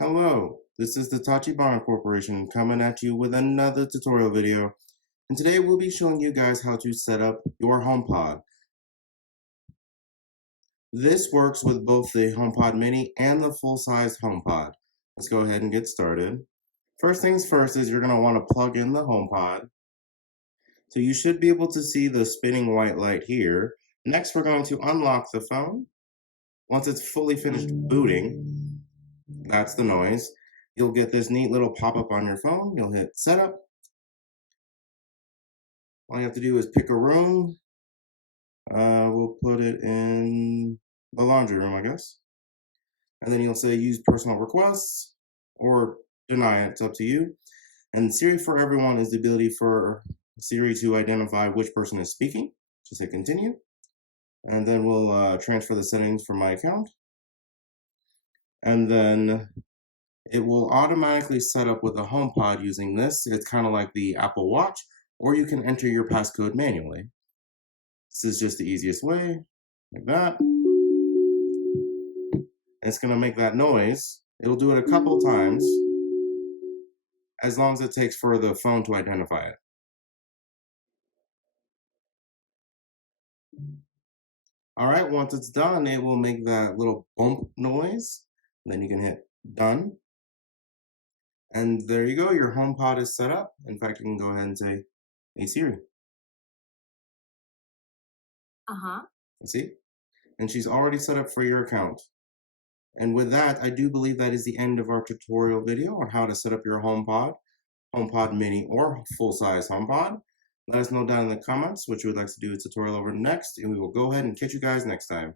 Hello, this is the Tachibana Corporation coming at you with another tutorial video. And today we'll be showing you guys how to set up your HomePod. This works with both the HomePod Mini and the full-size HomePod. Let's go ahead and get started. First things first is you're going to want to plug in the HomePod. So you should be able to see the spinning white light here. Next, we're going to unlock the phone. Once it's fully finished booting, that's the noise. You'll get this neat little pop-up on your phone. You'll hit setup. All you have to do is pick a room. We'll put it in the laundry room, I guess. And then you'll say use personal requests or deny it. It's up to you. And Siri for everyone is the ability for Siri to identify which person is speaking. Just hit continue. And then we'll transfer the settings from my account. And then it will automatically set up with the HomePod using this. It's kind of like the Apple Watch, or you can enter your passcode manually. This is just the easiest way, like that. And it's going to make that noise. It'll do it a couple times, as long as it takes for the phone to identify it. All right, once it's done, it will make that little bump noise. Then you can hit done. And there you go, your HomePod is set up. In fact, you can go ahead and say, hey Siri. You see? And she's already set up for your account. And with that, I do believe that is the end of our tutorial video on how to set up your HomePod Mini, or full-size HomePod. Let us know down in the comments what you would like to do a tutorial over next, and we will go ahead and catch you guys next time.